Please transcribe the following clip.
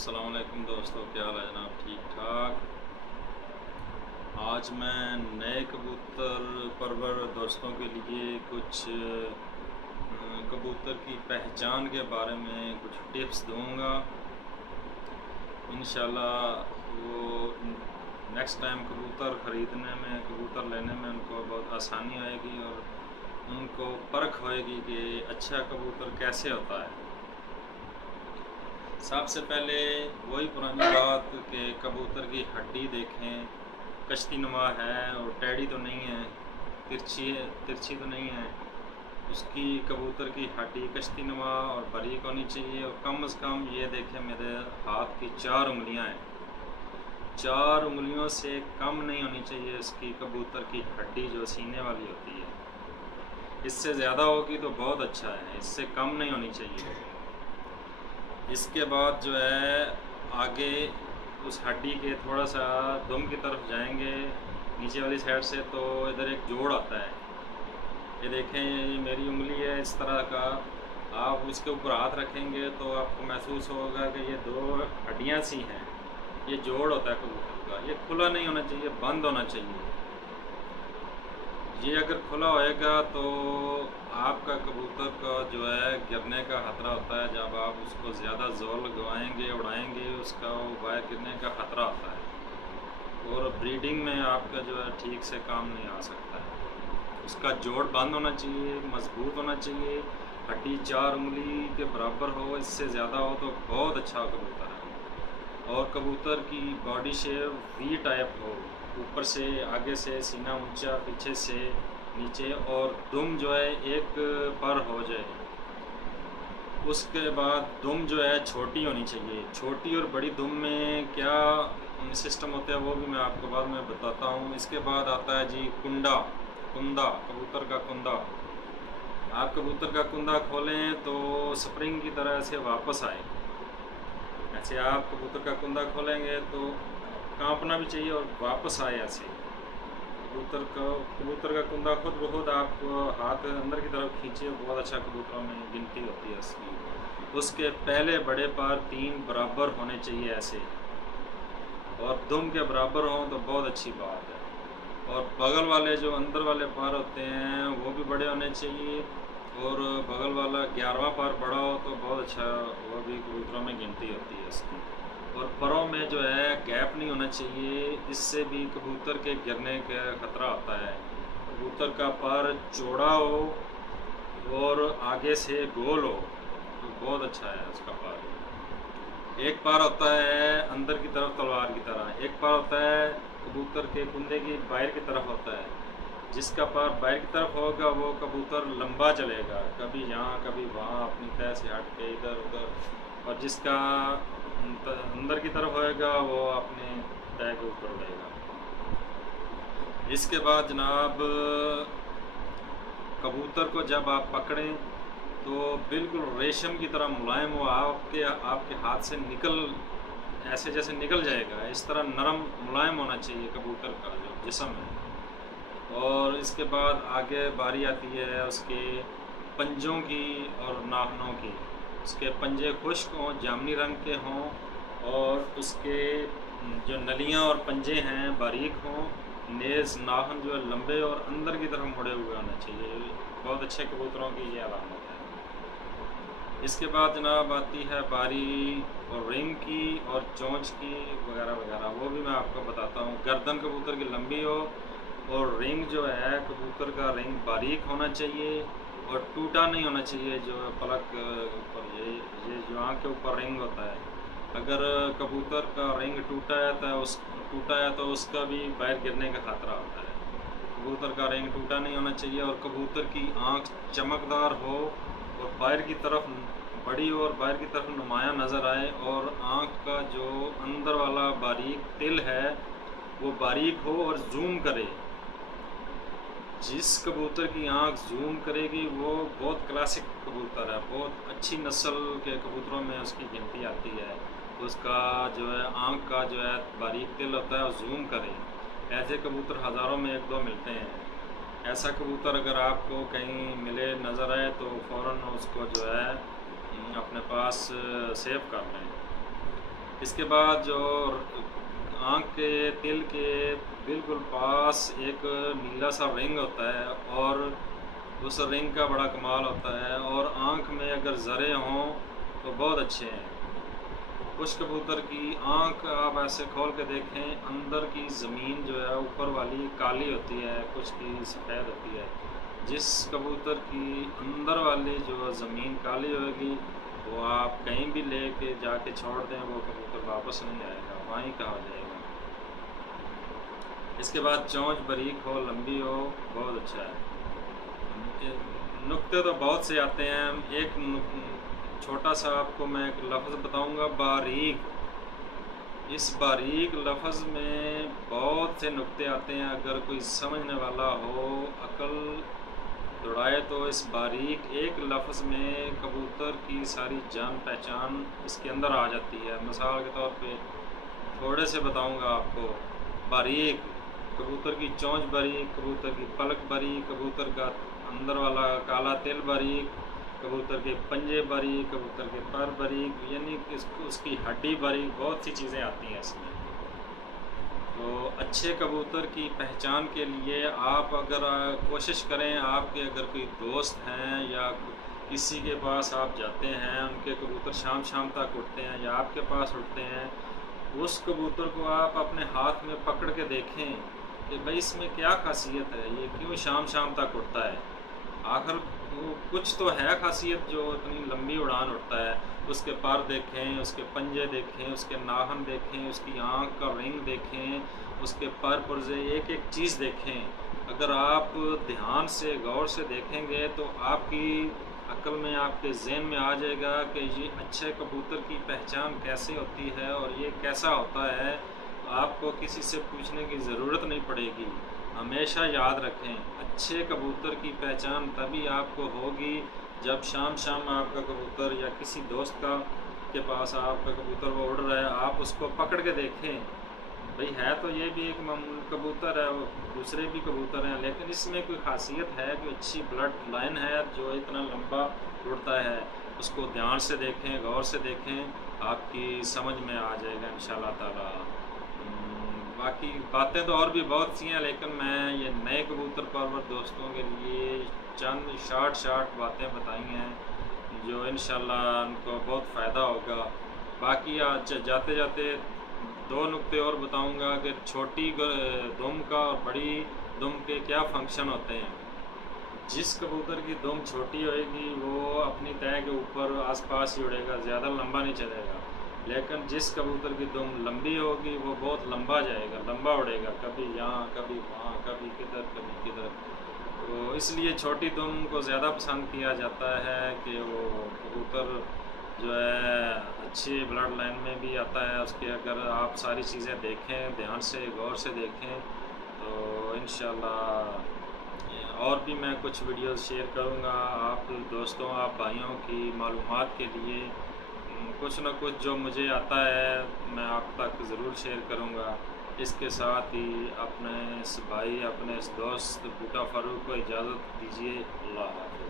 السلام علیکم دوستوں، کیا حال ہے جناب؟ ٹھیک ٹھاک۔ آج میں نئے کبوتر پرور دوستوں کے لیے کچھ کبوتر کی پہچان کے بارے میں کچھ ٹپس دوں گا۔ انشاءاللہ وہ نیکسٹ ٹائم کبوتر خریدنے میں، کبوتر لینے میں ان کو بہت آسانی ہوئے گی اور ان کو پرکھ ہوئے گی کہ اچھا کبوتر کیسے ہوتا ہے۔ سب سے پہلے وہی پرانی بات کہ کبوتر کی ہڈی دیکھیں، کشتی نما ہے اور ٹیڑھی تو نہیں ہے، ترچھی تو نہیں ہے۔ اس کی کبوتر کی ہڈی کشتی نما اور باریک ہونی چاہیے، اور کم از کم یہ دیکھیں میرے ہاتھ کی 4 انگلیاں ہیں، 4 انگلیوں سے کم نہیں ہونی چاہیے اس کی کبوتر کی ہڈی جو سینے والی ہوتی ہے۔ اس سے زیادہ ہوگی تو بہت اچھا ہے، اس سے کم نہیں ہونی چاہیے۔ اس کے بعد جو ہے آگے اس ہڈی کے تھوڑا سا دم کی طرف جائیں گے نیچے والی سائڈ سے، تو ادھر ایک جوڑ آتا ہے۔ یہ دیکھیں، یہ میری انگلی ہے اس طرح کا، آپ اس کے اوپر ہاتھ رکھیں گے تو آپ کو محسوس ہوگا کہ یہ 2 ہڈیاں سی ہیں، یہ جوڑ ہوتا ہے کبوتر کا۔ یہ کھلا نہیں ہونا چاہیے، بند ہونا چاہیے۔ یہ اگر کھلا ہوئے گا تو آپ کا کبوتر کا جو ہے گرنے کا خطرہ ہوتا ہے۔ جب آپ اس کو زیادہ زور لگوائیں گے، اڑائیں گے، اس کا وہ باہر گرنے کا خطرہ ہوتا ہے، اور بریڈنگ میں آپ کا جو ہے ٹھیک سے کام نہیں آ سکتا ہے۔ اس کا جوڑ بند ہونا چاہیے، مضبوط ہونا چاہیے، ہڈی 4 انگلی کے برابر ہو، اس سے زیادہ ہو تو بہت اچھا کبوتر ہے۔ اور کبوتر کی باڈی شیپ وی ٹائپ ہو، اوپر سے آگے سے سینہ اونچا، پیچھے سے نیچے، اور دم جو ہے ایک پر ہو جائے۔ اس کے بعد دم جو ہے چھوٹی ہونی چاہیے۔ چھوٹی اور بڑی دم میں کیا سسٹم ہوتا ہے وہ بھی میں آپ کو بعد میں بتاتا ہوں۔ اس کے بعد آتا ہے جی کنڈا، کبوتر کا کندا۔ آپ کبوتر کا کندا کھولیں تو سپرنگ کی طرح سے واپس آئے۔ ایسے آپ کبوتر کا کندا کھولیں گے تو کانپنا بھی چاہیے اور واپس آئے ایسے۔ کبوتر کا کندا خود بخود آپ ہاتھ اندر کی طرف کھینچے، بہت اچھا کبوتروں میں گنتی ہوتی ہے اس کی۔ اس کے پہلے بڑے پر 3 برابر ہونے چاہیے ایسے، اور دم کے برابر ہوں تو بہت اچھی بات ہے۔ اور بغل والے جو اندر والے پر ہوتے ہیں وہ بھی بڑے ہونے چاہیے، اور بغل والا 11واں پر بڑا ہو تو بہت اچھا، وہ بھی کبوتروں میں گنتی ہوتی ہے اس کی۔ اور پروں میں جو ہے گیپ نہیں ہونا چاہیے، اس سے بھی کبوتر کے گرنے کا خطرہ ہوتا ہے۔ کبوتر کا پر چوڑا ہو اور آگے سے گول ہو تو بہت اچھا ہے اس کا پر۔ ایک پر ہوتا ہے اندر کی طرف تلوار کی طرح، ایک پر ہوتا ہے کبوتر کے کندے کی باہر کی طرف ہوتا ہے۔ جس کا پر باہر کی طرف ہوگا وہ کبوتر لمبا چلے گا، کبھی یہاں کبھی وہاں، اپنی طے سے ہٹ کے ادھر ادھر، اور جس کا اندر کی طرف ہوئے گا وہ اپنے طے کے اوپر اڑے گا۔ اس کے بعد جناب کبوتر کو جب آپ پکڑیں تو بالکل ریشم کی طرح ملائم ہو، آپ کے ہاتھ سے ایسے جیسے نکل جائے گا، اس طرح نرم ملائم ہونا چاہیے کبوتر کا جو جسم ہے۔ اور اس کے بعد آگے باری آتی ہے اس کے پنجوں کی اور ناخنوں کی۔ اس کے پنجے خشک ہوں، جامنی رنگ کے ہوں، اور اس کے جو نلیاں اور پنجے ہیں باریک ہوں، نیز ناخن جو ہے لمبے اور اندر کی طرف مڑے ہوئے ہونے چاہیے۔ بہت اچھے کبوتروں کی یہ علامت ہے۔ اس کے بعد جناب آتی ہے باری اور رنگ کی اور چونچ کی وغیرہ وغیرہ، وہ بھی میں آپ کو بتاتا ہوں۔ گردن کبوتر کی لمبی ہو، اور رنگ جو ہے کبوتر کا رنگ باریک ہونا چاہیے اور ٹوٹا نہیں ہونا چاہیے، جو پلک اوپر یہ جو آنکھ کے اوپر رنگ ہوتا ہے، اگر کبوتر کا رنگ ٹوٹا ہے تو اس کا بھی باہر گرنے کا خطرہ ہوتا ہے۔ کبوتر کا رنگ ٹوٹا نہیں ہونا چاہیے، اور کبوتر کی آنکھ چمکدار ہو اور باہر کی طرف بڑی ہو اور باہر کی طرف نمایاں نظر آئے، اور آنکھ کا جو اندر والا باریک تل ہے وہ باریک ہو اور زوم کرے۔ جس کبوتر کی آنکھ زوم کرے گی وہ بہت کلاسک کبوتر ہے، بہت اچھی نسل کے کبوتروں میں اس کی گنتی آتی ہے۔ اس کا جو ہے آنکھ کا جو ہے باریک تل ہوتا ہے اور زوم کرے۔ ایسے کبوتر ہزاروں میں 1-2 ملتے ہیں۔ ایسا کبوتر اگر آپ کو کہیں ملے، نظر آئے، تو فوراً اس کو جو ہے اپنے پاس سیو کر لیں۔ اس کے بعد جو آنکھ کے تل کے بالکل پاس ایک نیلا سا رنگ ہوتا ہے، اور اس رنگ کا بڑا کمال ہوتا ہے، اور آنکھ میں اگر زرے ہوں تو بہت اچھے ہیں۔ کچھ کبوتر کی آنکھ آپ ایسے کھول کے دیکھیں، اندر کی زمین جو ہے اوپر والی کالی ہوتی ہے، کچھ کی سفید ہوتی ہے۔ جس کبوتر کی اندر والی جو زمین کالی ہوئے گی وہ آپ کہیں بھی لے کے جا کے چھوڑ دیں، وہ کبوتر واپس نہیں آئے گا، وہیں کہا جائے گا۔ اس کے بعد چونچ باریک ہو، لمبی ہو، بہت اچھا ہے۔ نقطے تو بہت سے آتے ہیں، ایک چھوٹا سا آپ کو میں ایک لفظ بتاؤں گا، باریک۔ اس باریک لفظ میں بہت سے نقطے آتے ہیں، اگر کوئی سمجھنے والا ہو، عقل دوڑائے تو اس باریک ایک لفظ میں کبوتر کی ساری جان پہچان اس کے اندر آ جاتی ہے۔ مثال کے طور پہ تھوڑے سے بتاؤں گا آپ کو۔ باریک، کبوتر کی چونچ باریک، کبوتر کی پلک باریک، کبوتر کا اندر والا کالا تل باریک، کبوتر کے پنجے باریک، کبوتر کے پر باریک، یعنی اس کی ہڈی باریک، بہت سی چیزیں آتی ہیں اس میں۔ تو اچھے کبوتر کی پہچان کے لیے آپ اگر کوشش کریں، آپ کے اگر کوئی دوست ہیں یا کسی کے پاس آپ جاتے ہیں، ان کے کبوتر شام تک اٹھتے ہیں یا آپ کے پاس اٹھتے ہیں، اس کبوتر کو آپ اپنے ہاتھ میں پکڑ کے دیکھیں کہ بھئی اس میں کیا خاصیت ہے، یہ کیوں شام تک اٹھتا ہے۔ آخر وہ کچھ تو ہے خاصیت جو اتنی لمبی اڑان اٹھتا ہے۔ اس کے پر دیکھیں، اس کے پنجے دیکھیں، اس کے ناخن دیکھیں، اس کی آنکھ کا رنگ دیکھیں، اس کے پر پرزے، ایک ایک چیز دیکھیں۔ اگر آپ دھیان سے غور سے دیکھیں گے تو آپ کی عقل میں، آپ کے ذہن میں آ جائے گا کہ یہ اچھے کبوتر کی پہچان کیسے ہوتی ہے اور یہ کیسا ہوتا ہے۔ آپ کو کسی سے پوچھنے کی ضرورت نہیں پڑے گی۔ ہمیشہ یاد رکھیں، اچھے کبوتر کی پہچان تبھی آپ کو ہوگی جب شام آپ کا کبوتر یا کسی دوست کے پاس آپ کا کبوتر وہ اڑ رہا ہے، آپ اس کو پکڑ کے دیکھیں، بھئی ہے تو یہ بھی ایک کبوتر ہے، وہ دوسرے بھی کبوتر ہیں، لیکن اس میں کوئی خاصیت ہے کہ اچھی بلڈ لائن ہے جو اتنا لمبا اڑتا ہے۔ اس کو دھیان سے دیکھیں، غور سے دیکھیں، آپ کی سمجھ میں آ جائے گا انشاءاللہ تعالی۔ باقی باتیں تو اور بھی بہت سی ہیں، لیکن میں یہ نئے کبوتر پرور دوستوں کے لیے چند شارٹ باتیں بتائی ہیں جو انشاءاللہ ان کو بہت فائدہ ہوگا۔ باقی آج جاتے جاتے دو نقطے اور بتاؤں گا کہ چھوٹی دم کا اور بڑی دم کے کیا فنکشن ہوتے ہیں۔ جس کبوتر کی دم چھوٹی ہوئے گی وہ اپنی تہہ کے اوپر آس پاس ہی اڑے گا، زیادہ لمبا نہیں چلے گا، لیکن جس کبوتر کی دم لمبی ہوگی وہ بہت لمبا جائے گا، لمبا اڑے گا، کبھی یہاں کبھی وہاں، کبھی کدھر کبھی کدھر۔ تو اس لیے چھوٹی دم کو زیادہ پسند کیا جاتا ہے کہ وہ کبوتر جو ہے اچھی بلڈ لائن میں بھی آتا ہے۔ اس کے اگر آپ ساری چیزیں دیکھیں، دھیان سے غور سے دیکھیں تو انشاءاللہ اور بھی میں کچھ ویڈیوز شیئر کروں گا آپ دوستوں، آپ بھائیوں کی معلومات کے لیے۔ کچھ نہ کچھ جو مجھے آتا ہے میں آپ تک ضرور شیئر کروں گا۔ اس کے ساتھ ہی اپنے اس بھائی، اپنے اس دوست بوٹا فاروق کو اجازت دیجیے۔ اللہ حافظ۔